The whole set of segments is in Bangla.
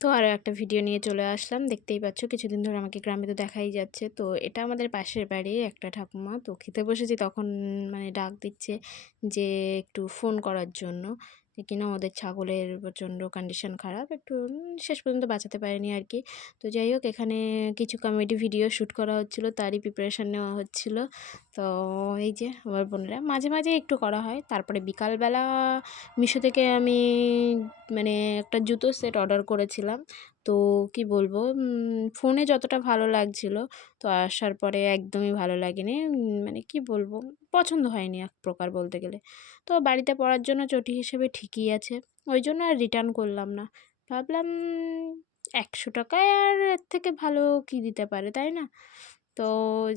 তো আরও একটা ভিডিও নিয়ে চলে আসলাম। দেখতেই পাচ্ছ কিছুদিন ধরে আমাকে গ্রামে তো দেখাই যাচ্ছে। তো এটা আমাদের পাশের বাড়ির একটা ঠাকুমা। তো খেতে বসেছি তখন মানে ডাক দিচ্ছে যে একটু ফোন করার জন্য। যে কিনা ওদের ছাগলের প্রচণ্ড কন্ডিশন খারাপ। একটু শেষ পর্যন্ত বাঁচাতে পারেনি আরকি। তো যাই হোক এখানে কিছু কমেডি ভিডিও শ্যুট করা হচ্ছিল, তারই প্রিপারেশন নেওয়া হচ্ছিল। তো এই যে আমার বোনেরা মাঝে, মাঝে একটু করা হয়। তারপরে বিকালবেলা মিশো থেকে আমি মানে একটা জুতোর সেট অর্ডার করেছিলাম। তো কি বলবো ফোনে যতটা ভালো লাগছিল তো আসার পরে একদমই ভালো লাগেনি। মানে কি বলবো পছন্দ হয়নি এক প্রকার বলতে গেলে। তো বাড়িতে পরার জন্য চটি হিসেবে ঠিকই আছে। ওই জন্য আর রিটার্ন করলাম না। ভাবলাম ৳১০০ য় আর এর থেকে ভালো কী দিতে পারে, তাই না? তো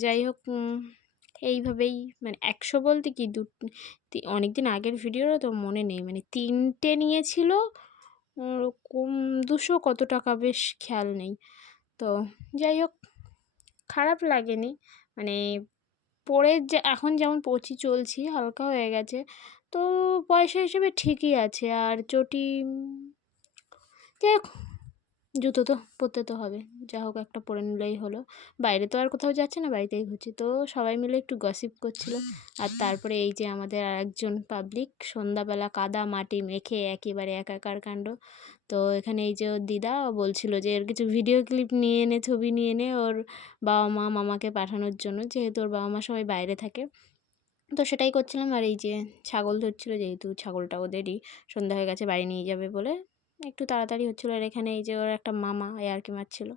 যাই হোক এইভাবেই মানে ১০০ বলতে কি অনেকদিন আগের ভিডিওরও তো মনে নেই। মানে ৩ টে নিয়েছিল ওরকম ২০০ কত টাকা বেশ খেয়াল নেই। তো যাই হোক খারাপ লাগেনি। মানে পরে যে এখন যেমন পরছি চলছি হালকা হয়ে গেছে। তো পয়সা হিসেবে ঠিকই আছে। আর চটি যাই হোক জুতো তো পরতে তো হবে। যা হোক একটা পরে নিলেই হলো। বাইরে তো আর কোথাও যাচ্ছি না, বাড়িতেই ঘুরছি। তো সবাই মিলে একটু গসিপ করছিল। আর তারপরে এই যে আমাদের আরেকজন পাবলিক সন্ধ্যাবেলা কাদা মাটি মেখে একেবারে একাকার কাণ্ড। তো এখানে এই যে ওর দিদা বলছিল যে এর কিছু ভিডিও ক্লিপ নিয়ে এনে, ছবি নিয়ে এনে ওর বাবা-মা, মামাকে পাঠানোর জন্য। যেহেতু ওর বাবা-মা সবাই বাইরে থাকে। তো সেটাই করছিলাম। আর এই যে ছাগল ধরছিল, যেহেতু ছাগলটা ওদেরই সন্ধ্যা হয়ে গেছে বাড়ি নিয়ে যাবে বলে একটু তাড়াতাড়ি হচ্ছিল। আর এখানে এই যে ওর একটা মামা ইয়ার্কি মারছিল।